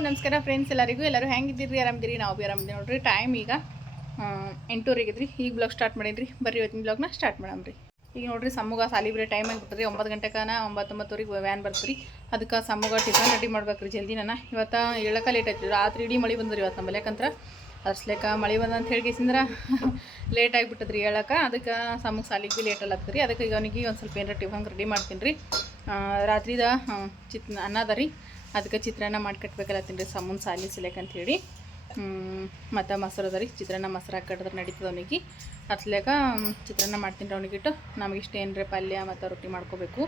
ನಮಸ್ಕಾರ ಫ್ರೆಂಡ್ಸ್ ಎಲ್ಲರಿಗೂ. ಎಲ್ಲರೂ ಹೆಂಗಿದ್ದೀರಿ? ಆರಾಮಿದ್ದೀರಿ? ನಾವು ಭೀ ಆರಾಮಿದ್ದೀವಿ ನೋಡ್ರಿ. ಟೈಮ್ ಈಗ ಎಂಟೂವರೆಗಿದ್ರಿ. ಈಗ ಬ್ಲಾಗ್ ಸ್ಟಾರ್ಟ್ ಮಾಡಿದ್ರಿ. ಬರ್ರಿ ಇವತ್ತಿನ ಬ್ಲಾಗ್ನ ಸ್ಟಾರ್ಟ್ ಮಾಡಮ್ರಿ. ಈಗ ನೋಡ್ರಿ ಸಮ್ಮುಗ ಸಾಲಿ ಬಿಡೋ ಟೈಮ್ ಆಗಿಬಿಟ್ರಿ ಒಂಬತ್ತು ಗಂಟೆಕನ ಒಂಬತ್ತೊಂಬತ್ತುವರೆಗೆ ವ್ಯಾನ್ ಬರ್ತೀರಿ. ಅದಕ್ಕೆ ಸಮ್ಮುಗ ಟಿಫನ್ ರೆಡಿ ಮಾಡ್ಬೇಕ್ರಿ ಜಲ್ದಿ ನಾನು. ಇವತ್ತು ಹೇಳಕ್ಕೆ ಲೇಟ್ ಆಯ್ತು ರಾತ್ರಿ ಇಡೀ ಮಳೆ ಬಂದ್ರಿ ಇವತ್ತು ನಮ್ಮಲ್ಲಿ. ಯಾಕಂದ್ರೆ ಅರ್ಸ್ಲೇಕ ಮಳೆ ಬಂದ ಅಂತ ಹೇಳಿ ಕೇಸಿಂದ್ರ ಲೇಟ್ ಆಗಿಬಿಟ್ಟದ್ರಿ ಹೇಳಕ್ಕೆ ಅದಕ್ಕೆ ಸಮೂಗ ಸಾಲಿಗೆ ಭೀ ಲೇಟ್ ರೀ ಅದಕ್ಕೆ ಈಗ ಅವನಿಗೆ ಒಂದು ಸ್ವಲ್ಪ ಏನಾರ ಟಿಫನ್ ರೆಡಿ ಮಾಡ್ತೀನಿ ರೀ ರಾತ್ರಿದ ಚಿತ್ ಅನ್ನದ ರೀ. ಅದಕ್ಕೆ ಚಿತ್ರಾನ್ನ ಮಾಡಿ ಕಟ್ಬೇಕಲ್ಲ ರೀ ಸಮೂನ್ ಸಾಲಿ ಸಲೇಕ ಅಂತ ಹೇಳಿ ಮತ್ತು ಮೊಸರು ಅದ ರೀ ಚಿತ್ರಾನ್ನ ಮೊಸರು ಹಾಕಿ ಕಟ್ಟಿದ್ರೆ ನಡೀತದೆ ಅವನಿಗೆ. ಅತ್ಲಾಗ ಚಿತ್ರಾನ್ನ ಮಾಡ್ತೀನಿ ರೀ ಅವನಿಗಿಟ್ಟು. ನಮಗೆ ಇಷ್ಟ ಏನ್ರಿ ಪಲ್ಯ ಮತ್ತು ರೊಟ್ಟಿ ಮಾಡ್ಕೋಬೇಕು.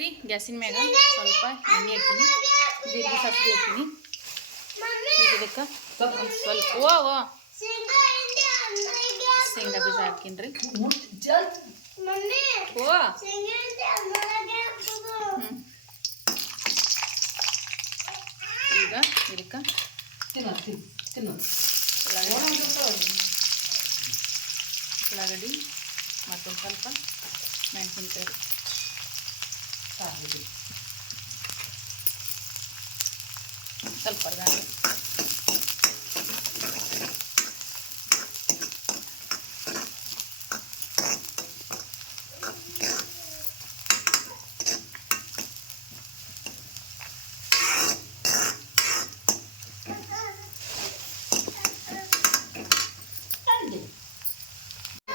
ರೀ ಗ್ಯಾಸಿನ ಮ್ಯಾಗ ಸ್ವಲ್ಪ ಎಣ್ಣೆ ಹಾಕ್ತೀನಿ. ಜೀರಿಗೆ ಸಾಸಿವೆ ಹಾಕ್ತೀನಿ. ಇದಕ್ಕೆ ಸ್ವಲ್ಪ ಓ ಓ. ಶೇಂಗಾ ಬೀಜ ಹಾಕ್ತೀನಿ ರೀ. ಓ. ಈಗ ಇದಕ್ಕೆ ಉಳ್ಳಾಗಡ್ಡಿ ಮತ್ತೊಂದು ಸ್ವಲ್ಪ ಮೆಣಸಿನ್ಕಾಯಿ. ರೀ ಸ್ವಲ್ಪ ಅರ್ಗಾಣಿ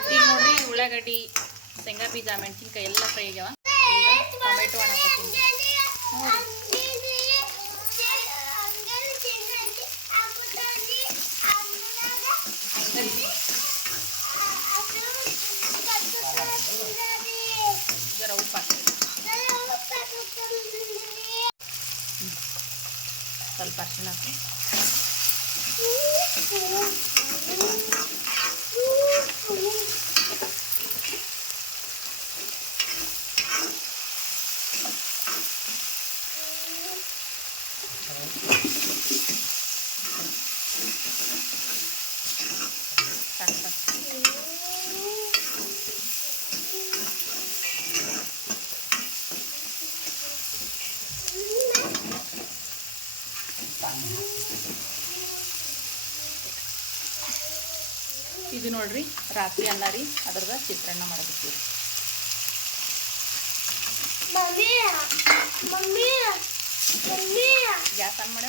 ಈಗ ನೋಡ್ರಿ ಉಳ್ಳಾಗಡ್ಡಿ ಶೇಂಗಾ ಬೀಜ ಮೆಣಸಿನ್ಕಾಯಿ ಎಲ್ಲ ಫ್ರೈ ಆಗ್ಯಾವ. ಟೊಮೆಟೊ ಹಣ ಹಾಕೋತೀನಿ ಇದು ನೋಡ್ರಿ ರಾತ್ರಿ ಅನ್ನ ರೀ ಅದ್ರದ ಚಿತ್ರಾನ್ನ ಮಾಡಕತ್ತೀವಿ ಗ್ಯಾಸ್ ಆನ್ ಮಾಡ.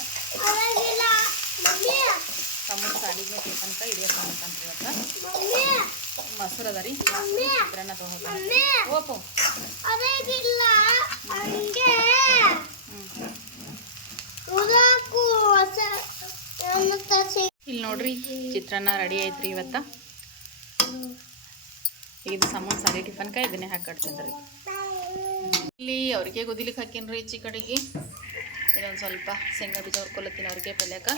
ಟೊಮೊಟೊ ಸಾಲಿಗೆ ಬೇಕಂತ ಹಿಡಿಯಕ್ಕೆ ಇವತ್ತು. ಮೊಸರು ಅದ ರೀ. ಚಿತ್ರಾನ್ನ ಓಪು. ಹ್ಞೂ ಇಲ್ಲಿ ನೋಡ್ರಿ ಚಿತ್ರಾನ್ನ ರೆಡಿ ಐತ್ರಿ ಇವತ್ತ. ಇದು ಸಮೋಸ ಸಾಲಿ ಟಿಫನ್ಕ ಇದನ್ನೇ ಹಾಕಿಡ್ತೀನಿ ರೀ ಇಲ್ಲಿ ಅವ್ರಿಗೆ ಗುದಿಲಿಕ್ಕೆ ಹಾಕೀನಿ ರೀ ಇದೊಂದು ಸ್ವಲ್ಪ ಶೇಂಗಾ ಬೀಜ ಹುರ್ಕೊಲತ್ತೀನಿ ಅವ್ರಿಗೆ ಪಲ್ಯಕ್ಕೆ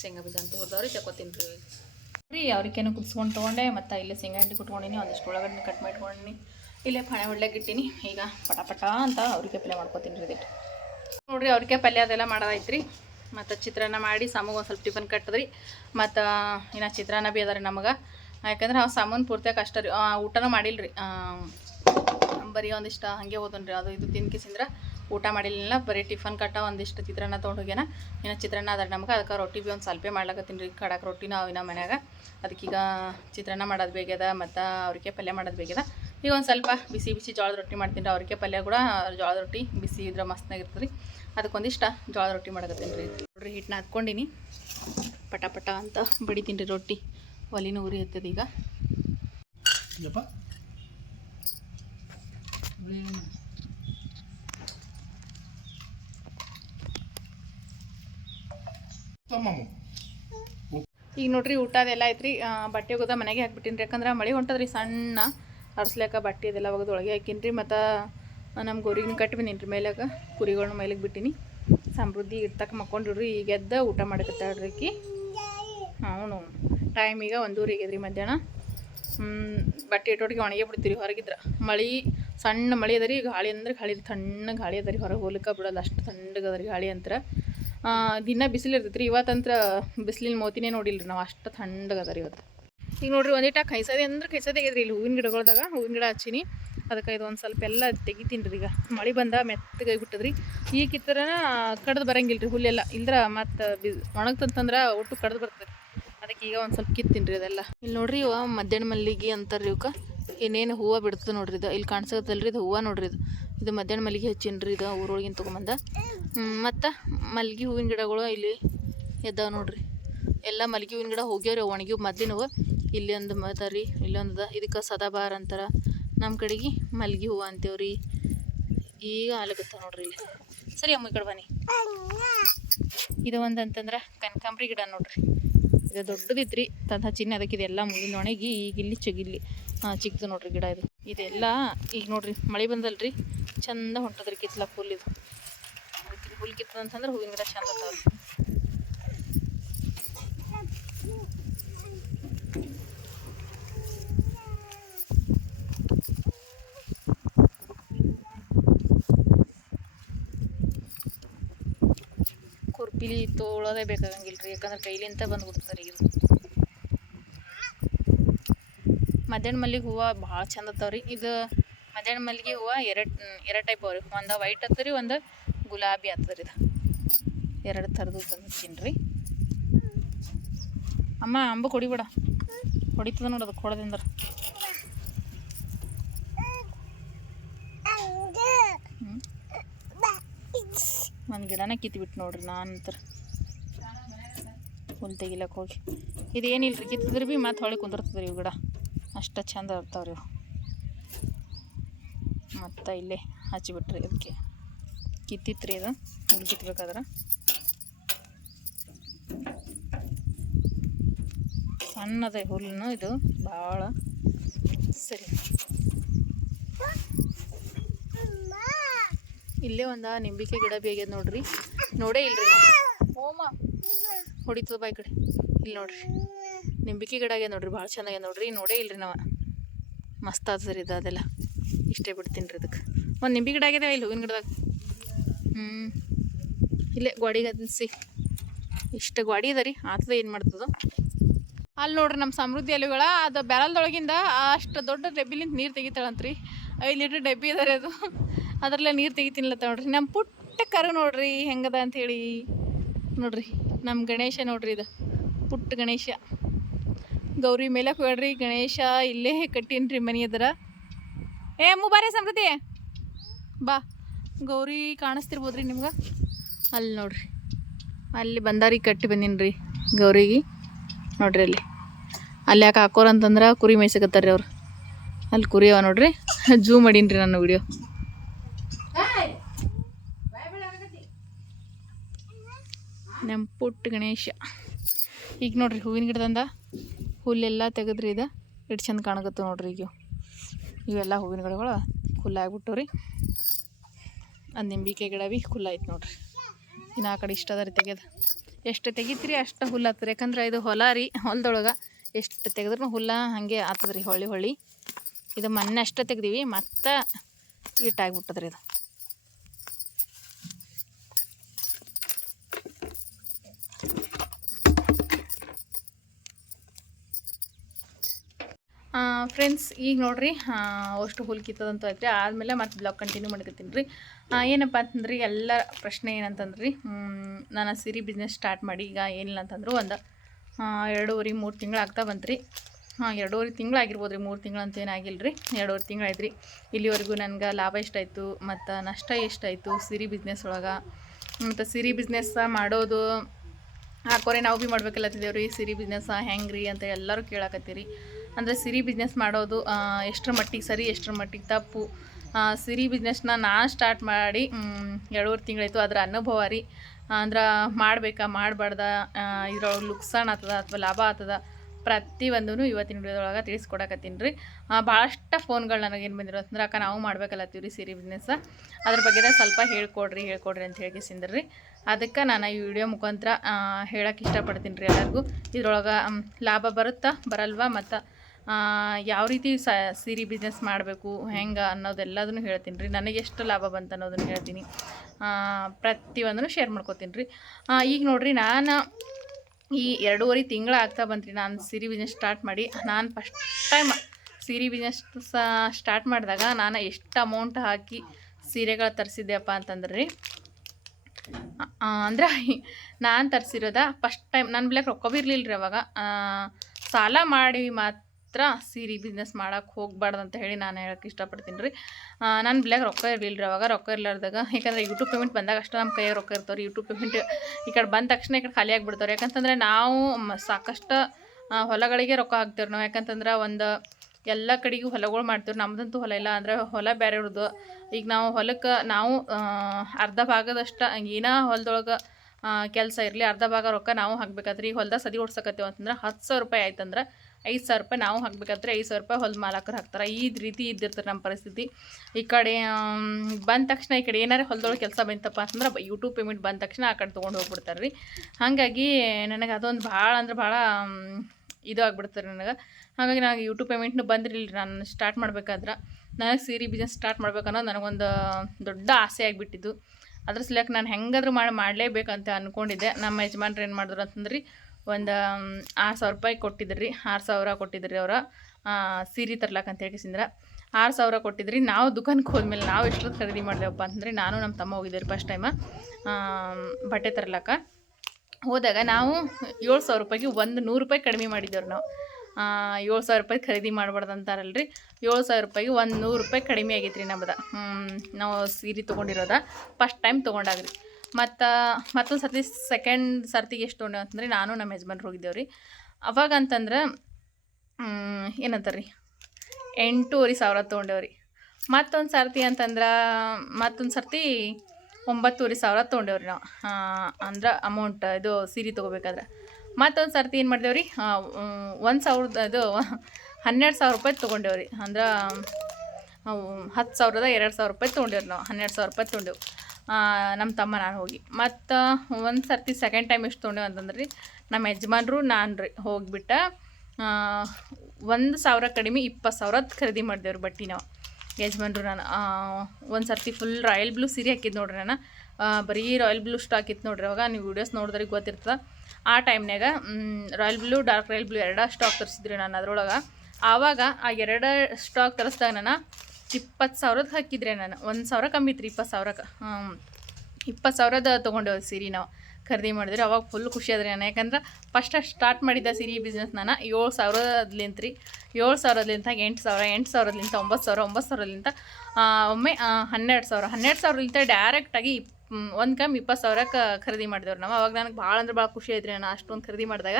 ಶೇಂಗಾ ಬೀಜ ಅಂತ ಹುರಿದವ್ರಿ ತಗೋತೀನಿ ರೀ ರೀ, ಅವ್ರಿಗೇನು ಕುದಿಸ್ಕೊಂಡು ತೊಗೊಂಡೆ, ಮತ್ತು ಇಲ್ಲೇ ಶೇಂಗಾ ಹಿಂಡಿ ಕುಟ್ಕೊಂಡಿನಿ, ಒಂದಿಷ್ಟು ಒಳಗಡೆ ಕಟ್ ಮಾಡ್ಕೊಂಡಿನಿ. ಇಲ್ಲೇ ಪಣೆ ಒಳ್ಳೆಗೆ ಇಟ್ಟೀನಿ ಈಗ ಪಟ ಪಟ ಅಂತ ಅವ್ರಿಗೆ ಪಲ್ಯ ಮಾಡ್ಕೊತೀನಿ ರೀ ಇದಿಟ್ಟು ನೋಡ್ರಿ, ಅವ್ರಿಗೆ ಪಲ್ಯ ಅದೆಲ್ಲ ಮಾಡೋದೈತ್ರಿ ಮತ್ತು ಚಿತ್ರಾನ್ನ ಮಾಡಿ, ಸಮಗ ಒಂದು ಸ್ವಲ್ಪ ಟಿಫನ್ ಕಟ್ಟಿದ್ರಿ ಮತ್ತು ಇನ್ನು ಚಿತ್ರಾನ್ನ ಬಿ ಅದ ನಮಗೆ. ಯಾಕಂದ್ರೆ ಅವ್ನು ಸಾಮಾನು ಪೂರ್ತಿಯಾಗಿ ಕಷ್ಟ ರೀ ಊಟನೂ ಮಾಡಿಲ್ಲ ರೀ ಬರೀ ಒಂದಿಷ್ಟು ಹಾಗೆ ಹೋದನ್ರಿ, ಅದು ಇದು ತಿನ್ಕಿಸಿಂದ್ರೆ ಊಟ ಮಾಡಿಲ್ಲ ಬರೀ ಟಿಫನ್ ಕಟ್ಟ ಒಂದಿಷ್ಟು ಚಿತ್ರಾನ್ನ ಹೋಗ್ಯಾನ. ಇನ್ನು ಚಿತ್ರಾನ್ನ ಅದ್ರ ನಮ್ಗೆ, ಅದಕ್ಕೆ ರೊಟ್ಟಿ ಭೀ ಒಂದು ಸ್ವಲ್ಪ ಮಾಡ್ಲಕತ್ತೀನಿ ರೀ ಕಡಕ್ಕೆ ರೊಟ್ಟಿ ನಾವು ಇನ್ನು ಮನ್ಯಾಗ. ಅದಕ್ಕೀಗ ಚಿತ್ರಾನ್ನ ಮಾಡೋದು ಬೇಗ್ಯದ, ಮತ್ತು ಅವ್ರಿಗೆ ಪಲ್ಯ ಮಾಡೋದು ಬೇಗ್ಯದ. ಈಗ ಒಂದು ಸ್ವಲ್ಪ ಬಿಸಿ ಬಿಸಿ ಜೋಳದ ರೊಟ್ಟಿ ಮಾಡ್ತೀನಿ ರೀ ಅವ್ರಿಗೆ ಪಲ್ಯ ಕೂಡ ಜೋಳದ ರೊಟ್ಟಿ ಬಿಸಿ ಇದ್ರೆ ಮಸ್ತ್ನಾಗಿರ್ತದೆ ರೀ ಅದಕ್ಕೊಂದಿಷ್ಟ ಜೋಳದ ರೊಟ್ಟಿ ಮಾಡಕತ್ತೀನಿ ರೀ ನೋಡ್ರಿ ಹಿಟ್ಟನ್ನ ಹಾಕ್ಕೊಂಡಿನಿ ಪಟ ಪಟ ಅಂತ ಬಡಿತೀನಿ ರೀ ರೊಟ್ಟಿ. ಒಲಿನ ಉರಿ ಹತ್ತದ ಈಗ. ಈಗ ನೋಡ್ರಿ ಊಟ ಅದೆಲ್ಲ ಐತ್ರಿ. ಬಟ್ಟೆ ಒಗದ ಮನೆಗೆ ಹಾಕ್ಬಿಟ್ಟಿನಿ ಯಾಕಂದ್ರೆ ಮಳೆ ಹೊಂಟದ್ರಿ ಸಣ್ಣ ಅರ್ಸ್ಲಾಕ ಬಟ್ಟೆ ಅದೆಲ್ಲ ಒಗದು ಒಳಗೆ ಹಾಕಿನ್ರಿ. ಮತ್ತು ನಮ್ಮ ಗೋರಿನ ಕಟ್ಟಿ ಬಂದೀನಿ ಮೇಲಾಗ ಕುರಿಗಳ್ನ ಮೇಲಿಗೆ ಬಿಟ್ಟಿನಿ. ಸಮೃದ್ಧಿ ಇರ್ತಕ್ಕ ಮಕ್ಕೊಂಡಿಡ್ರಿ ಈಗ ಎದ್ದ ಊಟ ಮಾಡಕತ್ತಾಳ್ರಿ ಆಕಿ ಅವನು ಟೈಮಿಗೆ ಈಗ ಒಂದೂವರೆಗೆ ರೀ ಮಧ್ಯಾಹ್ನ. ಬಟ್ಟೆ ಇಟ್ಟೊಟ್ಟಿಗೆ ಒಣಗೇ ಬಿಡ್ತೀರಿ ಹೊರಗಿದ್ರೆ. ಮಳೆ, ಸಣ್ಣ ಮಳೆ ಅದ ಗಾಳಿ ಅಂದ್ರೆ ಗಾಳಿ, ತಣ್ಣ ಗಾಳಿ ಅದರಿ ಹೊರಗೆ ಹೋಲಿಕ್ಕೆ ಬಿಡೋಲ್ಲ, ಅಷ್ಟು ತಣ್ಣಗೆ ಅದ ರೀ ಗಾಳಿ ಅಂತರ. ದಿನ ಬಿಸಿಲು ಇರ್ತೈತೆ ರೀ ಇವತ್ತಂತ್ರ ಬಿಸಿಲಿನ ಮೋತಿನೇ ನೋಡಿಲ್ಲರಿ ನಾವು, ಅಷ್ಟು ತಣ್ಣಗೆ ಅದ ರೀ ಇವತ್ತು. ಈಗ ನೋಡ್ರಿ ಒಂದಿಟ ಕೈಸದೆ ಅಂದ್ರೆ ಕೈಸದೆ ಇದ್ರಿ ಇಲ್ಲಿ ಹೂವಿನ ಗಿಡಗಳ್ದಾಗ ಹೂವಿನ ಗಿಡ ಹಚ್ಚೀನಿ. ಅದಕ್ಕೆ ಇದು ಒಂದು ಸ್ವಲ್ಪ ಎಲ್ಲ ತೆಗಿತೀನಿ ರೀ ಈಗ. ಮಳೆ ಬಂದ ಮೆತ್ತಗಾಗಿ ಬಿಟ್ಟದ್ರಿ ಈ ಕಿತ್ತರನ ಕಡ್ದು ಬರಂಗಿಲ್ಲ ರೀ ಹುಲ್ಲೆಲ್ಲ. ಇಲ್ದ್ರ ಮತ್ತು ಬಿ ಒಣಗ್ತಂತಂದ್ರೆ ಒಟ್ಟು ಕಡ್ದು ಬರ್ತದೆ ಅದಕ್ಕೆ ಈಗ ಒಂದು ಸ್ವಲ್ಪ ಕಿತ್ತೀನಿ ರೀ ಅದೆಲ್ಲ. ಇಲ್ಲಿ ನೋಡ್ರಿ ಇವ ಮಧ್ಯಾಹ್ನ ಮಲ್ಲಿಗೆ ಅಂತಾರೆ ಇವಕ್ಕೆ ಇನ್ನೇನು ಹೂವು ಬಿಡ್ತದೆ ನೋಡ್ರಿ ಇದು. ಇಲ್ಲಿ ಕಾಣಿಸತ್ತಲ್ರಿ ಇದು ಹೂವು ನೋಡ್ರಿ ಇದು. ಇದು ಮಧ್ಯಾಹ್ನ ಮಲ್ಲಿಗೆ ಹಚ್ಚಿನ್ರಿ ಇದು ಊರೊಳಗಿನ ತೊಗೊಂಬಂದ. ಮತ್ತು ಮಲ್ಲಿಗೆ ಹೂವಿನ ಗಿಡಗಳು ಇಲ್ಲಿ ಎದ್ದಾವ ನೋಡ್ರಿ. ಎಲ್ಲ ಮಲ್ಲಿಗೆ ಹೂವಿನ ಗಿಡ ಹೋಗ್ಯಾವ್ರಿ ಒಣಗಿ ಮೊದ್ಲಿನವು. ಇಲ್ಲಿ ಒಂದು ಅದ ರೀ ಇಲ್ಲೊಂದು ಇದಕ್ಕೆ ಸದಾಬಾರ್ ಅಂತಾರೆ. ನಮ್ಮ ಕಡೆಗೆ ಮಲ್ಲಿಗೆ ಹೂವು ಅಂತೇವ್ರಿ ಈಗ ಆಲಗತ್ತ ನೋಡ್ರಿ ಇಲ್ಲಿ. ಸರಿ ಅಮ್ಮ ಕಡೆ ಬನ್ನಿ. ಇದು ಒಂದು ಅಂತಂದ್ರೆ ಕನಕಾಂಬ್ರಿ ಗಿಡ ನೋಡ್ರಿ. ಇದು ದೊಡ್ಡದಿತ್ರಿ ತಂದ ಚಿನ್ನ ಅದಕ್ಕೆ ಇದೆಲ್ಲ ಮುಂದಿನ ಒಣಗಿ ಈಗ ಇಲ್ಲಿ ಚಿಗಿಲ್ಲಿ ಚಿಕ್ಕದು ನೋಡ್ರಿ ಗಿಡ ಇದು. ಇದೆಲ್ಲ ಈಗ ನೋಡ್ರಿ, ಮಳೆ ಬಂದಲ್ರಿ, ಚಂದ ಹೊಂಟದ್ರಿ ಕಿತ್ಲ ಫುಲ್ ಇದು. ಹುಲ್ ಕಿತ್ತದಂತಂದ್ರೆ ಹೂವಿನ ಗಿಡ ಚಂದ ಅದಾವ್ರಿ ತೋಳೋದೇ ರೀ ಯಾಕಂದ್ರೆ ಕೈಲಿಂತ ಬಂದು ಬಿಡ್ತಾರೆ ಇದು ಮಧ್ಯಾಹ್ನ ಮಲ್ಲಿಗೆ ಹೂವು ಭಾಳ ಚಂದ ಅದಾವ್ರಿ. ಇದು ಮಧ್ಯಾಹ್ನ ಮಲ್ಲಿಗೆ ಹೂವು ಎರಡು ಎರಡು ಟೈಪ್ ಅವ್ರಿ. ರೀ ಒಂದು ವೈಟ್ ಹತ್ತರಿ ಒಂದು ಗುಲಾಬಿ ಹತ್ತದ ಇದು. ಎರಡು ಥರದ್ದು ರೀ ಅಮ್ಮ, ಅಂಬ ಕೊಡಿಬೇಡ. ಹೊಡಿತದ ನೋಡೋದು ಅದಕ್ಕೆ ಹೊಡೆದಿಂದ್ರೆ ಹ್ಞೂ ಒಂದು ಗಿಡನ ಕಿತ್ಬಿಟ್ಟು ನೋಡ್ರಿ ನಾನಂತರ ಹುಲ್ ತೆಗಿಲಕ್ಕೆ ಹೋಗಿ. ಏನಿಲ್ಲ ರೀ ಕಿತ್ತಿದ್ರೆ ಭೀ ಮತ್ತೆ ಹೊಳೆ ಕುಂದಿರ್ತದೆ ಇವು ಗಿಡ. ಅಷ್ಟು ಚಂದ ಇರ್ತಾವ್ರಿ ಇವು. ಮತ್ತು ಇಲ್ಲೇ ಹಚ್ಚಿಬಿಟ್ರಿ ಅದಕ್ಕೆ ಕಿತ್ತಿತ್ತು ರೀ ಇದು, ಹುಲ್ ಕಿತ್ಬೇಕಾದ್ರೆ. ಸಣ್ಣದ ಹುಲ್ಲನ್ನು ಇದು ಭಾಳ ಸರಿ. ಇಲ್ಲೇ ಒಂದು ನಿಂಬಿಕೆ ಗಿಡ ಬೇಗ್ಯದ ನೋಡ್ರಿ. ನೋಡೇ ಇಲ್ರಿ ಹೋಮ ಹೊಡಿತದ ಬಾಯ್ ಕಡೆ. ಇಲ್ಲಿ ನೋಡ್ರಿ. ನಿಂಬಿಕೆ ಗಿಡ ಆಗ್ಯದ ನೋಡ್ರಿ, ಭಾಳ ಚೆನ್ನಾಗ್ಯದ ನೋಡ್ರಿ. ನೋಡೇ ಇಲ್ರಿ ನಾವು. ಮಸ್ತ್ ಆದ ರೀ ಇದು ಅದೆಲ್ಲ. ಇಷ್ಟೇ ಬಿಡ್ತೀನಿ ರೀ ಇದಕ್ಕೆ ಒಂದು ನಿಂಬಿ ಗಿಡ ಆಗ್ಯದ ಇಲ್ಲಿ ಹೂವಿನ ಗಿಡದಾಗ? ಹ್ಞೂ ಇಲ್ಲೇ ಗೋಡಿಗೆ ಅನ್ಸಿ ಇಷ್ಟು ಗ್ವಾಡಿ ಅದ ರೀ. ಆತದ ಏನು ಮಾಡ್ತದ? ಅಲ್ಲಿ ನೋಡ್ರಿ ನಮ್ಮ ಸಮೃದ್ಧಿ ಎಲೆಗಳ ಅದು ಬ್ಯಾರಲ್ದೊಳಗಿಂದ ಅಷ್ಟು ದೊಡ್ಡ ಡಬ್ಬಿಲಿಂದ ನೀರು ತೆಗಿತಾಳಂತ್ರಿ. ಐದು ಲೀಟ್ರ್ ಡಬ್ಬಿ ಇದಾರೆ ಅದು. ಅದರಲ್ಲೇ ನೀರು ತೆಗಿತೀನಿಲ್ಲ ನೋಡ್ರಿ. ನಮ್ಮ ಪುಟ್ಟ ಕರು ನೋಡ್ರಿ ಹೆಂಗದ ಅಂಥೇಳಿ ನೋಡ್ರಿ ನಮ್ಮ ಗಣೇಶ ನೋಡ್ರಿ ಇದು. ಪುಟ್ಟ ಗಣೇಶ. ಗೌರಿ ಮೇಲೆ ಹೇಳ್ರಿ ಗಣೇಶ ಇಲ್ಲೇ ಕಟ್ಟೀನಿ ಮನೆ ಎದುರ ಏ ಅಮ್ಮು ಬಾರೆ ಸಮೃದ್ಧಿ ಬಾ. ಗೌರಿ ಕಾಣಿಸ್ತಿರ್ಬೋದ್ರಿ ನಿಮ್ಗೆ? ಅಲ್ಲಿ ನೋಡ್ರಿ. ಅಲ್ಲಿ ಬಂದಾರಿ, ಕಟ್ಟಿ ಬಂದೀನಿ ರೀ ಗೌರಿಗೆ. ನೋಡ್ರಿ ಅಲ್ಲಿ. ಅಲ್ಲಿ ಯಾಕೆ ಹಾಕೋರು ಅಂತಂದ್ರೆ ಕುರಿ ಮೇಯ್ಸಕತ್ತಾರ ರೀ ಅವ್ರು. ಅಲ್ಲಿ ಕುರಿ ಅವ ನೋಡ್ರಿ. ಜೂ ಮಾಡೀನಿ ರೀ ನಾನು ವಿಡಿಯೋ. ನಮ್ಮ ಪುಟ್ಟ ಗಣೇಶ. ಈಗ ನೋಡ್ರಿ ಹೂವಿನ ಗಿಡದಂದ ಹುಲ್ಲೆಲ್ಲ ತೆಗೆದ್ರಿ ಇದು. ಎಷ್ಟು ಚಂದ ಕಾಣಕತ್ತು ನೋಡ್ರಿ ಈಗ ಇವು. ಇವೆಲ್ಲ ಹೂವಿನ ಗಿಡಗಳು ಹುಲ್ಲಾಗ್ಬಿಟ್ಟು ರೀ ಅದು ನಿಂಬಿಕೆ ಗಿಡ ಭೀ ಹುಲ್ಲಾಯ್ತು ನೋಡ್ರಿ. ಇನ್ನು ಆ ಕಡೆ ಇಷ್ಟ ಅದ ರೀ ತೆಗೆದು. ಎಷ್ಟು ತೆಗಿತ್ರಿ ಅಷ್ಟು ಹುಲ್ಲು ಆಗ್ತದೆ ಯಾಕಂದ್ರೆ ಇದು ಹೊಲ ರೀ ಹೊಲದೊಳಗೆ ಎಷ್ಟು ತೆಗೆದ್ರೂ ಹುಲ್ಲ ಹಾಗೆ ಆತದ್ರಿ ಹೊಳ್ಳಿ ಹೊಳ್ಳಿ. ಇದು ಮೊನ್ನೆ ಅಷ್ಟೇ ತೆಗ್ದೀವಿ ಮತ್ತೆ ಇಟ್ಟಾಗ್ಬಿಟ್ಟದ್ರಿ ಇದು. ಫ್ರೆಂಡ್ಸ್, ಈಗ ನೋಡ್ರಿ ಅಷ್ಟು ಹುಲ್ ಕಿತ್ತದಂತೂ ಐತ್ರಿ. ಆದಮೇಲೆ ಮತ್ತೆ ಬ್ಲಾಗ್ ಕಂಟಿನ್ಯೂ ಮಾಡ್ಕೊತೀನಿ ರೀ. ಏನಪ್ಪ ಅಂತಂದ್ರಿ ಎಲ್ಲ ಪ್ರಶ್ನೆ ಏನಂತಂದ್ರಿ ನಾನು ಸಿರಿ ಬಿಸ್ನೆಸ್ ಸ್ಟಾರ್ಟ್ ಮಾಡಿ, ಈಗ ಏನಿಲ್ಲ ಅಂತಂದ್ರು ಒಂದು ಎರಡೂವರೆ, ಮೂರು ತಿಂಗಳು ಆಗ್ತಾ ಬಂತ್ರಿ ಹಾಂ ಎರಡೂವರೆ ತಿಂಗಳು ಆಗಿರ್ಬೋದು ರೀ ಮೂರು ತಿಂಗಳು ಅಂತ ಏನಾಗಿಲ್ಲ ರೀ. ಎರಡೂವರೆ ತಿಂಗಳು ಆಯ್ತು ರೀ. ಇಲ್ಲಿವರೆಗೂ ನನಗೆ ಲಾಭ ಎಷ್ಟಾಯಿತು, ಮತ್ತು ನಷ್ಟ ಎಷ್ಟಾಯಿತು ಸಿರಿ ಬಿಸ್ನೆಸ್ ಒಳಗೆ? ಮತ್ತು ಸಿರಿ ಬಿಸ್ನೆಸ್ ಮಾಡೋದು ಹಾಕೋರೆ ನಾವು ಭೀ ಮಾಡ್ಬೇಕಲ್ಲತ್ತಿದ್ದೇವೆ ರೀ ಸಿರಿ ಬಿಸ್ನೆಸ್ ಹೆಂಗೆ ರೀ ಅಂತ ಎಲ್ಲರೂ ಕೇಳಕತ್ತೀರಿ. ಅಂದರೆ ಸಿರಿ ಬಿಸ್ನೆಸ್ ಮಾಡೋದು ಎಷ್ಟರ ಮಟ್ಟಿಗೆ ಸರಿ, ಎಷ್ಟರ ಮಟ್ಟಿಗೆ ತಪ್ಪು ಸಿರಿ ಬಿಸ್ನೆಸ್ನ ನಾನು ಸ್ಟಾರ್ಟ್ ಮಾಡಿ ಎರಡೂವರೆ ತಿಂಗಳಾಯಿತು. ಅದರ ಅನುಭವ ರೀ. ಅಂದ್ರೆ ಮಾಡಬೇಕಾ, ಮಾಡಬಾರ್ದ ಇದ್ರೊಳಗೆ ನುಕ್ಸಾನ್ ಆಗ್ತದ ಅಥವಾ ಲಾಭ ಆಗ್ತದ ಪ್ರತಿಯೊಂದೂ ಇವತ್ತಿನ ವಿಡಿಯೋದೊಳಗೆ ತಿಳಿಸ್ಕೊಡಕತ್ತೀನಿ ರೀ. ಭಾಳಷ್ಟು ಫೋನ್ಗಳು ನನಗೇನು ಬಂದಿರೋ ಅಂದ್ರೆ, ಅಕ್ಕ ನಾವು ಮಾಡ್ಬೇಕಲ್ಲತ್ತೀವಿ ರೀ ಸಿರಿ ಬಿಸ್ನೆಸ್ ಅದ್ರ ಬಗ್ಗೆ ಸ್ವಲ್ಪ ಹೇಳ್ಕೊಡ್ರಿ ಹೇಳ್ಕೊಡ್ರಿ ಅಂತ ಹೇಳಿ ಸಿಂದ್ರಿ ಅದಕ್ಕೆ ನಾನು ಈ ವಿಡಿಯೋ ಮುಖಾಂತರ ಹೇಳಕ್ಕೆ ಇಷ್ಟಪಡ್ತೀನಿ ರೀ ಎಲ್ಲರಿಗೂ. ಇದ್ರೊಳಗೆ ಲಾಭ ಬರುತ್ತಾ, ಬರಲ್ವಾ ಮತ್ತು ಯಾವ ರೀತಿ ಸೀರೆ ಬಿಸ್ನೆಸ್ ಮಾಡಬೇಕು, ಹೆಂಗೆ ಅನ್ನೋದೆಲ್ಲದನ್ನು ಹೇಳ್ತೀನಿ ರೀ. ನನಗೆ ಎಷ್ಟು ಲಾಭ ಬಂತು ಅನ್ನೋದನ್ನು ಹೇಳ್ತೀನಿ. ಪ್ರತಿಯೊಂದನ್ನು ಶೇರ್ ಮಾಡ್ಕೋತೀನಿ ರೀ. ಈಗ ನೋಡಿರಿ ನಾನು ಈ ಎರಡೂವರೆ ತಿಂಗಳು ಆಗ್ತಾ ಬಂತ್ರಿ ನಾನು ಸೀರೆ ಬಿಸ್ನೆಸ್ ಸ್ಟಾರ್ಟ್ ಮಾಡಿ. ನಾನು ಫಸ್ಟ್ ಟೈಮ್ ಸೀರೆ ಬಿಸ್ನೆಸ್ ಸ್ಟಾರ್ಟ್ ಮಾಡಿದಾಗ ನಾನು ಎಷ್ಟು ಅಮೌಂಟ್ ಹಾಕಿ ಸೀರೆಗಳು ತರಿಸಿದ್ದೆಪ್ಪ ಅಂತಂದ್ರೆ ರೀ ಅಂದ್ರೆ ನಾನು ತರಿಸಿರೋದ ಫಸ್ಟ್ ಟೈಮ್ ನನ್ನ ಬೆಲೆ ರೊಕ್ಕ ಬಿರ್ಲಿಲ್ಲ ರೀ ಅವಾಗ ಸಾಲ ಮಾಡಿ ಮಾತ್ರ ಸೀರೆ ಬಿಸ್ನೆಸ್ ಮಾಡೋಕ್ಕೆ ಹೋಗ್ಬಾರ್ದು ಅಂತ ಹೇಳಿ ನಾನು ಹೇಳಕ್ಕೆ ಇಷ್ಟಪಡ್ತೀನಿ ರೀ. ನನ್ನ ಬೆಲೆಗೆ ರೊಕ್ಕ ಇರಲಿಲ್ಲ ರೀ ಅವಾಗ ರೊಕ್ಕ ಇರ್ಲಾರ್ದಾಗ. ಯಾಕಂದ್ರೆ ಯೂಟ್ಯೂಬ್ ಪೇಮೆಂಟ್ ಬಂದಾಗ ಅಷ್ಟು ನಮ್ಮ ಕೈಯಾಗ ರೊಕ್ಕ ಇರ್ತಾವೆ ರೀ. ಯೂಟ್ಯೂಬ್ ಪೇಮೆಂಟ್ ಈ ಕಡೆ ಬಂದ ತಕ್ಷಣ ಈ ಕಡೆ ಖಾಲಿ ಆಗಿಬಿಡ್ತಾವ್ರಿ ಯಾಕಂತಂದ್ರೆ ನಾವು ಸಾಕಷ್ಟು ಹೊಲಗಳಿಗೆ ರೊಕ್ಕ ಹಾಕ್ತೇವೆ ನಾವು. ಯಾಕಂತಂದ್ರೆ ಒಂದು ಎಲ್ಲ ಕಡೆಗೂ ಹೊಲಗಳು ಮಾಡ್ತೀವಿ ನಮ್ಮದಂತೂ ಹೊಲ ಇಲ್ಲ. ಅಂದ್ರೆ ಹೊಲ ಬೇರೆ ಇರೋದು. ಈಗ ನಾವು ಹೊಲಕ್ಕೆ, ನಾವು ಅರ್ಧ ಭಾಗದಷ್ಟು ಏನೋ ಹೊಲದೊಳಗೆ ಕೆಲಸ ಇರಲಿ, ಅರ್ಧ ಭಾಗ ರೊಕ್ಕ ನಾವು ಹಾಕ್ಬೇಕಾದ್ರೆ ಈಗ ಹೊಲ್ದಾಗ ಸದಿ ಓಡ್ಸಕತ್ತೇವೆ ಅಂತಂದ್ರೆ ಹತ್ತು ಸಾವಿರ ರೂಪಾಯಿ ಆಯ್ತಂದ್ರೆ ಐದು ಸಾವಿರ ರೂಪಾಯಿ ನಾವು ಹಾಕ್ಬೇಕಾದ್ರೆ ಐದು ಸಾವಿರ ರೂಪಾಯಿ ಹೊಲ ಮಾಲಕರು ಹಾಕ್ತಾರೆ. ಈ ರೀತಿ ಇದ್ದಿರ್ತಾರೆ ನಮ್ಮ ಪರಿಸ್ಥಿತಿ. ಈ ಕಡೆ ಬಂದ ತಕ್ಷಣ ಈ ಕಡೆ ಏನಾರು ಹೊಲದೊಳಗೆ ಕೆಲಸ ಬಂತಪ್ಪ ಅಂತಂದ್ರೆ ಯೂಟ್ಯೂಬ್ ಪೇಮೆಂಟ್ ಬಂದ ತಕ್ಷಣ ಆ ಕಡೆ ತೊಗೊಂಡು ಹೋಗ್ಬಿಡ್ತಾರೆ ರೀ. ಹಾಗಾಗಿ ನನಗೆ ಅದೊಂದು ಭಾಳ ಅಂದ್ರೆ ಭಾಳ ಇದು ಆಗ್ಬಿಡ್ತಾರೆ ನನಗೆ. ಹಾಗಾಗಿ ನನಗೆ ಯೂಟ್ಯೂಬ್ ಪೇಮೆಂಟ್ನು ಬಂದಿರಲಿಲ್ಲ ರೀ. ನಾನು ಸ್ಟಾರ್ಟ್ ಮಾಡ್ಬೇಕಾದ್ರೆ, ನನಗೆ ಸೀರೆ ಬಿಸ್ನೆಸ್ ಸ್ಟಾರ್ಟ್ ಮಾಡ್ಬೇಕನ್ನೋದು ನನಗೊಂದು ದೊಡ್ಡ ಆಸೆ ಆಗಿಬಿಟ್ಟಿದ್ದು. ಅದ್ರ ಸಲಕ್ಕೆ ನಾನು ಹೆಂಗಾದ್ರೂ ಮಾಡಿ ಮಾಡಲೇಬೇಕಂತ ಅಂದ್ಕೊಂಡಿದ್ದೆ ನಮ್ಮ ಯಜಮಾನ್ರು ಏನು ಮಾಡಿದ್ರು ಅಂತಂದ್ರಿ ಒಂದು ಆರು ಸಾವಿರ ರೂಪಾಯಿ ಕೊಟ್ಟಿದ್ರು ರೀ ಆರು ಸಾವಿರ ಕೊಟ್ಟಿದ್ರಿ ಅವರ ಸೀರೆ ತರ್ಲಾಕ ಅಂತ ಹೇಳಿಸಿಂದ್ರ ಆರು ಸಾವಿರ ಕೊಟ್ಟಿದ್ರಿ, ನಾವು ದುಕಾನ್ಗೆ ಹೋದ್ಮೇಲೆ ನಾವು ಎಷ್ಟೊತ್ತು ಖರೀದಿ ಮಾಡಿದೆವಪ್ಪ ಅಂತಂದರೆ ನಾನು ನಮ್ಮ ತಮ್ಮ ಹೋಗಿದ್ರು ಫಸ್ಟ್ ಟೈಮ ಬಟ್ಟೆ ತರ್ಲಾಕ. ಹೋದಾಗ ನಾವು ಏಳು ಸಾವಿರ ರೂಪಾಯಿಗೆ ಒಂದು ನೂರು ರೂಪಾಯಿ ಕಡಿಮೆ ಮಾಡಿದ್ದೇವ್ರಿ ನಾವು. ಏಳು ಸಾವಿರ ರೂಪಾಯಿ ಖರೀದಿ ಮಾಡ್ಬಾರ್ದು ಅಂತಾರಲ್ರಿ ಏಳು ಸಾವಿರ ರೂಪಾಯಿಗೆ ಒಂದು ನೂರು ರೂಪಾಯಿ ಕಡಿಮೆ ಆಗೈತೆ ರೀ ನಮ್ಮದು ನಾವು ಸೀರೆ ತೊಗೊಂಡಿರೋದ ಫಸ್ಟ್ ಟೈಮ್ ತೊಗೊಂಡಾಗ್ರಿ. ಮತ್ತು ಮತ್ತೊಂದು ಸರ್ತಿ ಸೆಕೆಂಡ್ ಸರ್ತಿಗೆ ಎಷ್ಟು ಉಂಡೆ ಅಂತಂದ್ರೆ ನಾನು ನಮ್ಮ ಯಜಮಾನ್ರು ಹೋಗಿದ್ದೇವೆ ರೀ ಅವಾಗ ಅಂತಂದ್ರೆ ಏನಂತಾರೆ ರೀ ಎಂಟೂವರೆ ಸಾವಿರ ತೊಗೊಂಡೇವ್ರಿ. ಮತ್ತೊಂದು ಸರ್ತಿ ಅಂತಂದ್ರೆ, ಮತ್ತೊಂದು ಸರ್ತಿ ಒಂಬತ್ತೂವರೆ ಸಾವಿರ ತೊಗೊಂಡೇವ್ರಿ ನಾವು. ಅಂದ್ರೆ ಅಮೌಂಟ್ ಇದು ಸೀರೆ ತೊಗೋಬೇಕಾದ್ರೆ. ಮತ್ತೊಂದು ಸರ್ತಿ ಏನು ಮಾಡಿದೇವ್ರಿ? ಒಂದು ಸಾವಿರದ ಇದು ಹನ್ನೆರಡು ಸಾವಿರ ರೂಪಾಯಿ ತೊಗೊಂಡೇವ್ರಿ. ಅಂದ್ರೆ ಹತ್ತು ಸಾವಿರದ ಎರಡು ಸಾವಿರ ರೂಪಾಯಿ ತೊಗೊಂಡೇವ್ರಿ ನಾವು. ಹನ್ನೆರಡು ಸಾವಿರ ರೂಪಾಯಿ ತೊಗೊಂಡೇವು. ನಮ್ಮ ತಮ್ಮ ನಾನು ಹೋಗಿ. ಮತ್ತು ಒಂದು ಸರ್ತಿ ಸೆಕೆಂಡ್ ಟೈಮ್ ಎಷ್ಟು ತೊಗೊಂಡೇವು ಅಂತಂದ್ರೆ ರೀ ನಮ್ಮ ಯಜಮಾನ್ರು ನಾನು ರೀ ಹೋಗಿಬಿಟ್ಟು ಒಂದು ಸಾವಿರ ಕಡಿಮೆ ಇಪ್ಪತ್ತು ಸಾವಿರದ ಖರೀದಿ ಮಾಡಿದೇವ್ರಿ ಬಟ್ಟೆ ನಾವು. ಯಜಮಾನ್ರು ನಾನು ಒಂದು ಸರ್ತಿ ಫುಲ್ ರಾಯಲ್ ಬ್ಲೂ ಸೀರೆ ಹಾಕಿದ್ದು ನೋಡ್ರಿ ನಾನು. ಬರೀ ರಾಯಲ್ ಬ್ಲೂ ಸ್ಟಾಕ್ ಇತ್ತು ನೋಡ್ರಿ ಅವಾಗ, ನೀವು ವೀಡಿಯೋಸ್ ನೋಡಿದ್ರೆ ಗೊತ್ತಿರ್ತದೆ. ಆ ಟೈಮ್ನಾಗ royal blue dark royal blue ಎರಡ ಸ್ಟಾಕ್ ತರಿಸಿದ್ರಿ ನಾನು ಅದ್ರೊಳಗೆ. ಆವಾಗ ಆ ಎರಡು ಸ್ಟಾಕ್ ತರಿಸ್ದಾಗ ನಾನು ಇಪ್ಪತ್ತು ಸಾವಿರದ ಹಾಕಿದ್ರೆ ನಾನು. ಒಂದು ಸಾವಿರ ಕಮ್ಮಿ ಇತ್ತು ರೀ ಇಪ್ಪತ್ತು ಸಾವಿರಕ್ಕೆ. ಇಪ್ಪತ್ತು ಸಾವಿರದ ತೊಗೊಂಡೇವು ಸೀರೆ ನಾವು ಖರೀದಿ ಮಾಡಿದ್ರೆ ಅವಾಗ ಫುಲ್ ಖುಷಿ ಆದ್ರಿ ನಾನು. ಯಾಕಂದ್ರೆ ಫಸ್ಟ್ ಸ್ಟಾರ್ಟ್ ಮಾಡಿದ್ದ ಸೀರೆ ಬಿಸ್ನೆಸ್ ನಾನು ಏಳು ಸಾವಿರದ್ಲಿಂತ ರೀ. ಏಳು ಸಾವಿರದ್ಲಿಂತ, ಎಂಟು ಸಾವಿರ, ಎಂಟು ಸಾವಿರದ್ಲಿಂತ, ಒಂಬತ್ತು ಸಾವಿರ, ಒಂಬತ್ತು ಸಾವಿರದಿಂದ ಒಮ್ಮೆ ಹನ್ನೆರಡು ಸಾವಿರ. ಹನ್ನೆರಡು ಸಾವಿರಲಿಂತ ಡೈರೆಕ್ಟಾಗಿ ಒಂದು ಕಮ್ಮಿ ಇಪ್ಪತ್ತು ಸಾವಿರಕ್ಕೆ ಖರೀದಿ ಮಾಡಿದೆವ್ರು ನಾವು. ಅವಾಗ ನನಗೆ ಭಾಳ ಅಂದ್ರೆ ಭಾಳ ಖುಷಿ ಐತ್ರಿ ನಾನು ಅಷ್ಟೊಂದು ಖರೀದಿ ಮಾಡಿದಾಗ.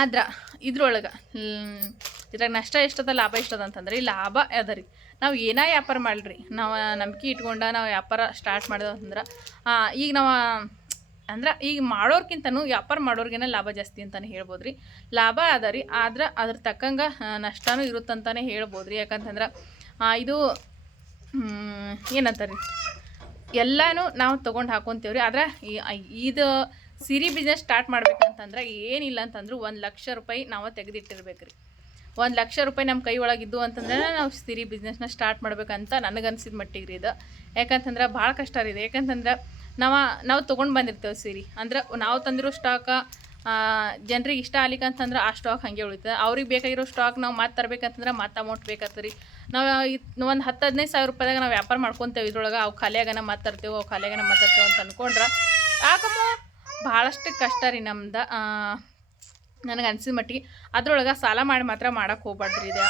ಆದ್ರೆ ಇದ್ರೊಳಗೆ ಇದ್ರಾಗ ನಷ್ಟ ಎಷ್ಟದ ಲಾಭ ಎಷ್ಟದ ಅಂತಂದ್ರೆ ಈ ಲಾಭ ಅದ ರೀ. ನಾವು ಏನೇ ವ್ಯಾಪಾರ ಮಾಡಲ್ರಿ ನಾವು ನಂಬಿಕೆ ಇಟ್ಕೊಂಡ ನಾವು ವ್ಯಾಪಾರ ಸ್ಟಾರ್ಟ್ ಮಾಡಿದೆವು ಈಗ ನಾವು, ಅಂದ್ರೆ ಈಗ ಮಾಡೋರ್ಕಿಂತನೂ ವ್ಯಾಪಾರ ಮಾಡೋರ್ಗೇನ ಲಾಭ ಜಾಸ್ತಿ ಅಂತಲೇ ಹೇಳ್ಬೋದು ರೀ ಲಾಭ ಅದ ರೀ, ಆದ್ರೆ ಅದ್ರ ತಕ್ಕಂಗೆ ನಷ್ಟವೂ ನಷ್ಟನೂ ಇರುತ್ತಂತಾನೆ ಹೇಳ್ಬೋದು ರೀ ಯಾಕಂತಂದ್ರೆ ಇದು ಏನಂತಾರೆ? ರೀ ಎಲ್ಲನೂ ನಾವು ತೊಗೊಂಡು ರೀ. ಆದ್ರೆ ಇದು ಸಿರಿ ಬಿಸ್ನೆಸ್ ಸ್ಟಾರ್ಟ್ ಮಾಡ್ಬೇಕಂತಂದ್ರೆ ಏನಿಲ್ಲ ಅಂತಂದ್ರೂ ಒಂದು ಲಕ್ಷ ರೂಪಾಯಿ ನಾವು ತೆಗೆದಿಟ್ಟಿರ್ಬೇಕು ರೀ ಒಂದು ಲಕ್ಷ ರೂಪಾಯಿ ನಮ್ಮ ಕೈ ಒಳಗಿದ್ದು ಅಂತಂದ್ರೆ ನಾವು ಸಿರಿ ಬಿಸ್ನೆಸ್ನ ಸ್ಟಾರ್ಟ್ ಮಾಡ್ಬೇಕಂತ ನನಗನ್ಸಿದ ಮಟ್ಟಿಗೆ ರೀ ಇದು. ಯಾಕಂತಂದ್ರೆ ಭಾಳ ಕಷ್ಟ ರೀ ಇದು. ಯಾಕಂತಂದ್ರೆ ನಾವು ನಾವು ತೊಗೊಂಡು ಬಂದಿರ್ತೇವೆ ಸೀರೆ. ಅಂದ್ರೆ ನಾವು ತಂದಿರೋ ಸ್ಟಾಕ್ ಜನರಿಗೆ ಇಷ್ಟ ಆಗ್ಲಿಕ್ಕೆ ಅಂತಂದ್ರೆ ಆ ಸ್ಟಾಕ್ ಹಾಗೆ ಉಳಿತದೆ. ಅವ್ರಿಗೆ ಬೇಕಾಗಿರೋ ಸ್ಟಾಕ್ ನಾವು ಮತ್ತೆ ತರಬೇಕಂತಂದ್ರೆ ಮತ್ತೆ ಅಮೌಂಟ್ ಬೇಕಾಗ್ತದೆ ರೀ. ನಾವು ಒಂದು ಹತ್ತು ಹದಿನೈದು ಸಾವಿರ ರೂಪಾಯಿದಾಗ ನಾವು ವ್ಯಾಪಾರ ಮಾಡ್ಕೊತೇವೆ ಇದ್ರೊಳಗೆ. ಅವು ಖಾಲಿಯಾಗನ ಮತ್ತೆ ತರ್ತೇವೆ, ಅವು ಖಾಲಿಯಾಗನ ಮಾತಾಡ್ತೇವೆ ಅಂತ ಅಂದ್ಕೊಂಡ್ರೆ ಯಾಕಮ್ಮ? ಭಾಳಷ್ಟು ಕಷ್ಟ ರೀ ನಮ್ದು. ನನಗೆ ಅನ್ಸಿದ ಮಟ್ಟಿಗೆ ಅದ್ರೊಳಗೆ ಸಾಲ ಮಾಡಿ ಮಾತ್ರ ಮಾಡಕ್ಕೆ ಹೋಗ್ಬಾರ್ದ್ರಿ ಇದು.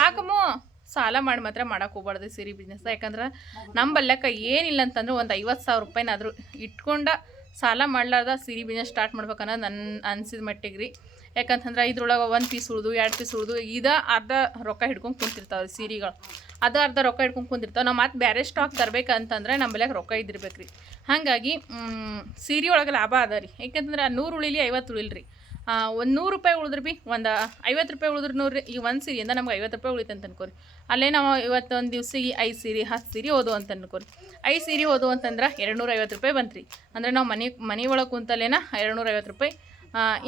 ಹಾಕಮ್ಮ, ಸಾಲ ಮಾಡಿ ಮಾತ್ರ ಮಾಡಕ್ಕೆ ಹೋಗ್ಬಾರ್ದು ಸೀರೆ ಬಿಸ್ನೆಸ್ ಯಾಕಂದ್ರೆ ನಮ್ಮ ಬಲ್ಯಕ್ಕ ಏನಿಲ್ಲ ಅಂತಂದ್ರೆ ಒಂದು ಐವತ್ತು ಸಾವಿರ ರೂಪಾಯಿನಾದರೂ ಇಟ್ಕೊಂಡ ಸಾಲ ಮಾಡ್ಲಾರ್ದ ಸೀರೆ ಬಿಸ್ನೆಸ್ ಸ್ಟಾರ್ಟ್ ಮಾಡ್ಬೇಕನ್ನೋದು ನನ್ನ ಅನ್ಸಿದ ಮಟ್ಟಿಗೆ ರೀ ಯಾಕಂತಂದ್ರೆ ಇದ್ರೊಳಗೆ ಒಂದು ಪೀಸ್ ಉಳ್ದು, ಎರಡು ಪೀಸ್ ಉಳ್ದು ಇದು ಅರ್ಧ ರೊಕ್ಕ ಹಿಡ್ಕೊಂಡು ಕುಂತಿರ್ತಾವೆ ರೀ ಸೀರೆಗಳು. ಅದು ಅರ್ಧ ರೊಕ್ಕ ಹಿಡ್ಕೊಂಡು ಕುಂತಿರ್ತಾವೆ. ನಾವು ಮತ್ತೆ ಬೇರೆ ಸ್ಟಾಕ್ ತರಬೇಕಂತಂದ್ರೆ ನಮ್ಮ ಬೆಲೆಗೆ ರೊಕ್ಕ ಇದ್ದಿರ್ಬೇಕು ರೀ ಹಾಗಾಗಿ ಸೀರೆ ಒಳಗೆ ಲಾಭ ಅದ ರೀ. ಯಾಕಂತಂದ್ರೆ ನೂರು ಉಳಿಲಿ ಐವತ್ತು ಉಳಿಲ್ರಿ. ಒಂದು ನೂರು ರೂಪಾಯಿ ಉಳಿದ್ರು ಬಿ, ಒಂದು ಐವತ್ತು ರೂಪಾಯಿ ಉಳಿದ್ರು ನೂರು ರೀ ಈ ಒಂದು ಸೀರೆಯಿಂದ ನಮ್ಗೆ ಐವತ್ತು ರೂಪಾಯಿ ಉಳಿತು ಅಂತ ಅನ್ಕೋರಿ ಅಲ್ಲೇ ನಾವು ಇವತ್ತೊಂದು ದಿವ್ಸಿಗೆ ಐದು ಸೀರೆ, ಹತ್ತು ಸೀರೆ ಓದು ಅಂತ ಅನ್ಕೋರಿ ಐದು ಸೀರೆ ಓದು ಅಂತಂದ್ರೆ ಎರಡು ನೂರ ಐವತ್ತು ರೂಪಾಯಿ ಬಂತ್ರಿ. ಅಂದ್ರೆ ನಾವು ಮನೆ ಮನೆ ಒಳಗೆ ಕುಂತಲ್ಲೇನ ಎರಡು ನೂರ ಐವತ್ತು ರೂಪಾಯಿ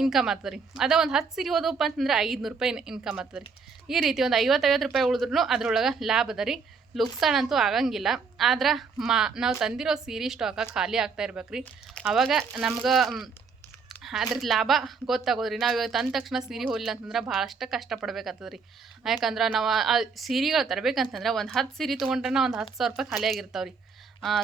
ಇನ್ಕಮ್ ಆಗ್ತದೆ ರೀ ಅದೇ ಒಂದು ಹತ್ತು ಸೀರೆ ಓದೋಪ್ಪ ಅಂತಂದ್ರೆ ಐದುನೂರು ರೂಪಾಯಿ ಇನ್ಕಮ್ ಆಗ್ತದೆ ರೀ ಈ ರೀತಿ ಒಂದು ಐವತ್ತೈವತ್ತು ರೂಪಾಯಿ ಉಳಿದ್ರೂ ಅದ್ರೊಳಗೆ ಲಾಭ ಅದ ರೀ. ಲುಕ್ಸಾನ್ ಅಂತೂ ಆಗಂಗಿಲ್ಲ. ಆದ್ರೆ ಮಾ, ನಾವು ತಂದಿರೋ ಸೀರೆ ಸ್ಟಾಕ ಖಾಲಿ ಆಗ್ತಾ ಇರ್ಬೇಕು ರೀ ಅವಾಗ ನಮ್ಗೆ ಅದ್ರದ್ದು ಲಾಭ ಗೊತ್ತಾಗೋದ್ರಿ. ನಾವು ಇವಾಗ ತಂದ ತಕ್ಷಣ ಸೀರೆ ಹೋಲಿಲ್ಲ ಅಂತಂದ್ರೆ ಭಾಳಷ್ಟು ಕಷ್ಟಪಡ್ಬೇಕಾಗ್ತದೆ ರೀ ಯಾಕಂದ್ರೆ ನಾವು ಆ ಸೀರೆಗಳು ತರಬೇಕಂತಂದ್ರೆ ಒಂದು ಹತ್ತು ಸೀರೆ ತೊಗೊಂಡ್ರೆ ಒಂದು ಹತ್ತು ಸಾವಿರ ರೂಪಾಯಿ ಖಾಲಿ ಆಗಿರ್ತಾವೆ ರೀ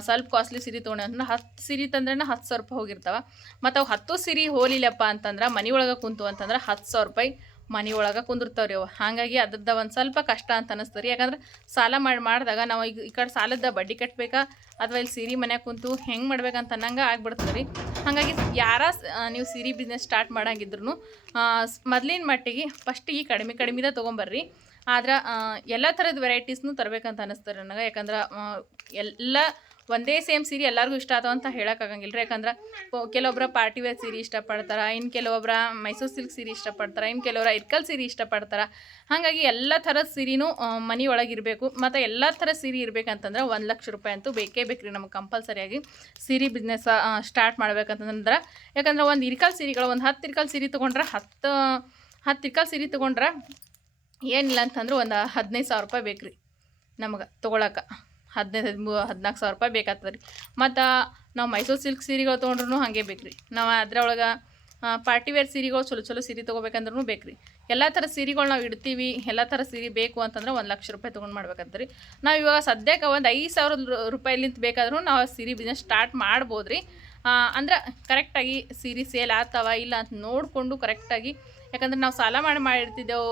ಸ್ವಲ್ಪ ಕಾಸ್ಟ್ಲಿ ಸೀರೆ ತೊಗೊಂಡೆ ಅಂದ್ರೆ ಹತ್ತು ಸೀರೆ ತಂದ್ರೆ ಹತ್ತು ಸಾವಿರ ರೂಪಾಯಿ ಹೋಗಿರ್ತಾವೆ. ಮತ್ತು ಅವು ಹತ್ತು ಸೀರೆ ಹೋಲಿಲ್ಲಪ್ಪ ಅಂತಂದ್ರೆ ಮನೆ ಒಳಗೆ ಕುಂತು ಅಂತಂದ್ರೆ ಹತ್ತು ಸಾವಿರ ರೂಪಾಯಿ ಮನೆ ಒಳಗೆ ಕುಂದಿರ್ತಾವ್ರಿ ಅವು ಹಾಗಾಗಿ ಅದ್ರದ್ದು ಒಂದು ಸ್ವಲ್ಪ ಕಷ್ಟ ಅಂತ ಅನಿಸ್ತದೆ ರೀ. ಯಾಕಂದ್ರೆ ಸಾಲ ಮಾಡಿ, ಮಾಡಿದಾಗ ನಾವು ಈಗ ಈ ಕಡೆ ಸಾಲದ ಬಡ್ಡಿ ಕಟ್ಟಬೇಕಾ ಅಥವಾ ಇಲ್ಲಿ ಸೀರೆ ಮನ್ಯಾಗ ಕುಂತು ಹೆಂಗೆ ಮಾಡ್ಬೇಕಂತ ಅನ್ನಂಗೆ ಆಗ್ಬಿಡ್ತದೆ ರೀ. ಹಾಗಾಗಿ ಯಾರ ನೀವು ಸೀರೆ ಬಿಸ್ನೆಸ್ ಸ್ಟಾರ್ಟ್ ಮಾಡಂಗಿದ್ರು ಮೊದಲಿನ ಮಟ್ಟಿಗೆ ಫಸ್ಟಿಗೆ ಕಡಿಮೆ ಕಡಿಮೆದ ತೊಗೊಂಬರ್ರಿ. ಆದ್ರೆ ಎಲ್ಲ ಥರದ ವೆರೈಟೀಸ್ನು ತರಬೇಕಂತ ಅನಿಸ್ತದೆ ನನಗೆ. ಯಾಕಂದ್ರೆ ಎಲ್ಲ ಒಂದೇ ಸೇಮ್ ಸೀರೆ ಎಲ್ಲರಿಗೂ ಇಷ್ಟ ಆದವು ಅಂತ ಹೇಳೋಕ್ಕಾಗಂಗಿಲ್ಲ ರೀ. ಯಾಕಂದ್ರೆ ಕೆಲವೊಬ್ಬರ ಪಾರ್ಟಿ ವೇರ್ ಸೀರೆ ಇಷ್ಟಪಡ್ತಾರೆ ಇನ್ನು ಕೆಲವೊಬ್ಬರ ಮೈಸೂರು ಸಿಲ್ಕ್ ಸೀರೆ ಇಷ್ಟಪಡ್ತಾರೆ ಇನ್ನು ಕೆಲವರ ಇರ್ಕಲ್ ಸೀರೆ ಇಷ್ಟಪಡ್ತಾರೆ ಹಾಗಾಗಿ ಎಲ್ಲ ಥರದ ಸೀರೆನೂ ಮನೆ ಒಳಗಿರಬೇಕು ಮತ್ತು ಎಲ್ಲ ಥರ ಸೀರೆ ಇರಬೇಕಂತಂದ್ರೆ ಒಂದು ಲಕ್ಷ ರೂಪಾಯಿ ಅಂತೂ ಬೇಕೇ ಬೇಕು ರೀ ನಮಗೆ ಕಂಪಲ್ಸರಿಯಾಗಿ ಸೀರೆ ಬಿಸ್ನೆಸ್ ಸ್ಟಾರ್ಟ್ ಮಾಡ್ಬೇಕಂತಂದ್ರೆ. ಯಾಕಂದ್ರೆ ಒಂದು ಇರ್ಕಲ್ ಸೀರೆಗಳು, ಒಂದು ಹತ್ತು ಇರ್ಕಲ್ ಸೀರೆ ತೊಗೊಂಡ್ರೆ ಹತ್ತು ಹತ್ತು ಇರ್ಕಲ್ ಸೀರೆ ತೊಗೊಂಡ್ರೆ ಏನಿಲ್ಲ ಅಂತಂದ್ರೆ ಒಂದು ಹದಿನೈದು ಸಾವಿರ ರೂಪಾಯಿ ಬೇಕು ರೀ ನಮಗೆ ತೊಗೊಳಕ್ಕೆ ಹದಿನೈದು ಹದಿಮೂ, ಹದಿನಾಲ್ಕು ಸಾವಿರ ರೂಪಾಯಿ ಬೇಕಾಗ್ತದೆ ರೀ. ಮತ್ತು ನಾವು ಮೈಸೂರು ಸಿಲ್ಕ್ ಸೀರೆಗಳು ತೊಗೊಂಡ್ರು ಹಾಗೆ ಬೇಕು ರೀ ನಾವು ಅದ್ರೊಳಗೆ ಪಾರ್ಟಿ ವೇರ್ ಸೀರೆಗಳು ಚಲೋ ಚಲೋ ಸೀರೆ ತೊಗೋಬೇಕಂದ್ರೂ ಬೇಕು ರೀ ಎಲ್ಲ ಥರ ಸೀರೆಗಳು ನಾವು ಇಡ್ತೀವಿ, ಎಲ್ಲ ಥರ ಸೀರೆ ಬೇಕು ಅಂತಂದ್ರೆ ಒಂದು ಲಕ್ಷ ರೂಪಾಯಿ ತೊಗೊಂಡು ಮಾಡ್ಬೇಕಂತ ರೀ ನಾವು ಇವಾಗ ಸದ್ಯಕ್ಕೆ ಒಂದು ಐದು ಸಾವಿರ ರೂಪಾಯಿಲಿಂತ ಬೇಕಾದರೂ ನಾವು ಸೀರೆ ಬಿಸ್ನೆಸ್ ಸ್ಟಾರ್ಟ್ ಮಾಡ್ಬೋದು ರೀ ಅಂದ್ರೆ ಕರೆಕ್ಟಾಗಿ ಸೀರೆ ಸೇಲ್ ಆಗ್ತಾವ ಇಲ್ಲ ಅಂತ ನೋಡಿಕೊಂಡು ಕರೆಕ್ಟಾಗಿ ಯಾಕಂದ್ರೆ ನಾವು ಸಾಲ ಮಾಡಿ ಮಾಡಿರ್ತಿದ್ದೆವು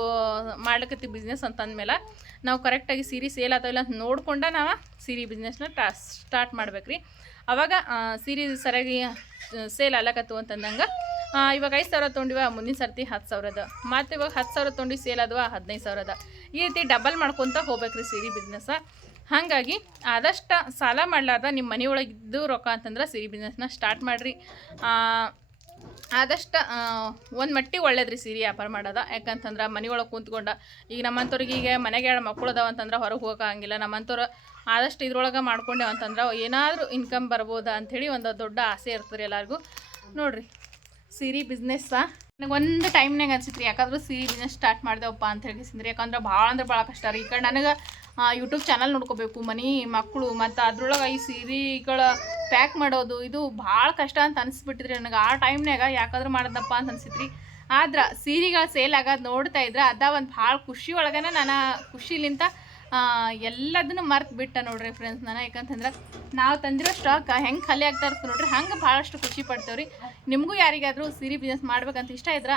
ಮಾಡ್ಲಿಕ್ಕೆ ಬಿಸ್ನೆಸ್ ಅಂತ ಅಂದಮೇಲೆ ನಾವು ಕರೆಕ್ಟಾಗಿ ಸೀರೆ ಸೇಲ್ ಆಗ್ತಾವ ಇಲ್ಲ ಅಂತ ನೋಡ್ಕೊಂಡ ನಾವು ಸೀರೆ ಬಿಸ್ನೆಸ್ನ ಟಾ ಸ್ಟಾರ್ಟ್ ಮಾಡ್ಬೇಕು ರೀ ಅವಾಗ ಸೀರೆ ಸರಿಯಾಗಿ ಸೇಲ್ ಆಗ್ಲಕತ್ತು ಅಂತಂದಂಗೆ ಇವಾಗ ಐದು ಸಾವಿರ ತೊಗೊಂಡಿವ ಮುಂದಿನ ಸರ್ತಿ ಹತ್ತು ಸಾವಿರದ. ಮತ್ತು ಇವಾಗ ಹತ್ತು ಸಾವಿರ ತೊಗೊಂಡು ಸೇಲ್ ಅದವ ಹದಿನೈದು ಸಾವಿರದ. ಈ ರೀತಿ ಡಬಲ್ ಮಾಡ್ಕೊತ ಹೋಗ್ಬೇಕು ರೀ ಸೀರೆ ಬಿಸ್ನೆಸ್ ಹಾಗಾಗಿ ಆದಷ್ಟು ಸಾಲ ಮಾಡ್ಲಾರ್ದ ನಿಮ್ಮ ಮನೆಯೊಳಗಿದ್ದು ರೊಕ್ಕ ಅಂತಂದ್ರೆ ಸೀರೆ ಬಿಸ್ನೆಸ್ನ ಸ್ಟಾರ್ಟ್ ಮಾಡಿರಿ. ಆದಷ್ಟು ಒಂದು ಮಟ್ಟಿಗೆ ಒಳ್ಳೇದ್ರಿ ಸೀರೆ ವ್ಯಾಪಾರ ಮಾಡೋದ. ಯಾಕಂತಂದ್ರೆ ಮನೆಯೊಳಗೆ ಕುಂತ್ಕೊಂಡ, ಈಗ ನಮ್ಮಂಥವ್ರಿಗೆ ಈಗ ಮನೆಗೆ ಎರಡು ಮಕ್ಕಳು ಅದಾವ ಅಂತಂದ್ರೆ ಹೊರಗೆ ಹೋಗೋಕ್ಕಾಗಿಲ್ಲ ನಮ್ಮಂಥವ್ರು ಆದಷ್ಟು ಇದ್ರೊಳಗೆ ಮಾಡ್ಕೊಂಡೇವು ಅಂತಂದ್ರೆ ಏನಾದರೂ ಇನ್ಕಮ್ ಬರ್ಬೋದು ಅಂಥೇಳಿ ಒಂದು ದೊಡ್ಡ ಆಸೆ ಇರ್ತದೆ ಎಲ್ಲರಿಗೂ. ನೋಡಿರಿ, ಸೀರೆ ಬಿಸ್ನೆಸ್ಸ ನನಗೆ ಒಂದು ಟೈಮ್ನಾಗ ಅನ್ಸಿತ್ತು ರೀ ಯಾಕಂದ್ರೆ ಸೀರೆ ಬಿಸ್ನೆಸ್ ಸ್ಟಾರ್ಟ್ ಮಾಡ್ದೇವಪ್ಪ ಅಂತ ಹೇಳಿ ಯಾಕಂದ್ರೆ ಭಾಳ ಅಂದ್ರೆ ಭಾಳ ಕಷ್ಟ ರೀ. ಈ ಕಡೆ ನನಗೆ ಯೂಟ್ಯೂಬ್ ಚಾನಲ್ ನೋಡ್ಕೋಬೇಕು. ಮನೆ ಮಕ್ಕಳು ಮತ್ತು ಅದ್ರೊಳಗೆ ಈ ಸೀರೆಗಳ ಪ್ಯಾಕ್ ಮಾಡೋದು ಇದು ಭಾಳ ಕಷ್ಟ ಅಂತ ಅನಿಸ್ಬಿಟ್ಟಿದ್ರಿ ನನಗೆ. ಆ ಟೈಮ್ನಾಗ ಯಾಕಾದ್ರೂ ಮಾಡಿದಪ್ಪ ಅಂತ ಅನಿಸಿದ್ರಿ. ಆದ್ರೆ ಸೀರೆಗಳು ಸೇಲ್ ಆಗೋದು ನೋಡ್ತಾ ಇದ್ರೆ ಅದ ಒಂದು ಭಾಳ ಖುಷಿ ಒಳಗನೆ ನಾನು ಖುಷಿಲಿಂತ ಎಲ್ಲದನ್ನು ಮರ್ತು ಬಿಟ್ಟೆ ನೋಡ್ರಿ ಫ್ರೆಂಡ್ಸ್ ನಾನು. ಯಾಕಂತಂದ್ರೆ ನಾವು ತಂದಿರೋ ಸ್ಟಾಕ್ ಹೆಂಗೆ ಖಾಲಿ ಆಗ್ತಾ ಇರ್ತದೆ ನೋಡ್ರಿ, ಹಂಗೆ ಭಾಳಷ್ಟು ಖುಷಿ ಪಡ್ತೇವ್ರಿ. ನಿಮಗೂ ಯಾರಿಗಾದರೂ ಸೀರೆ ಬಿಸ್ನೆಸ್ ಮಾಡ್ಬೇಕಂತ ಇಷ್ಟ ಇದ್ರೆ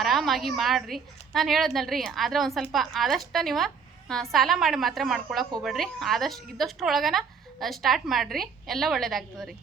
ಆರಾಮಾಗಿ ಮಾಡಿರಿ. ನಾನು ಹೇಳೋದ್ನಲ್ರಿ, ಆದ್ರೆ ಒಂದು ಸ್ವಲ್ಪ ಆದಷ್ಟು ನೀವು ಸಾಲ ಮಾಡಿ ಮಾತ್ರ ಮಾಡ್ಕೊಳಕ್ಕೆ ಹೋಗ್ಬೇಡ್ರಿ. ಆದಷ್ಟು ಇದ್ದಷ್ಟು ಒಳಗನ ಸ್ಟಾರ್ಟ್ ಮಾಡಿರಿ. ಎಲ್ಲ ಒಳ್ಳೇದಾಗ್ತದೆ ರೀ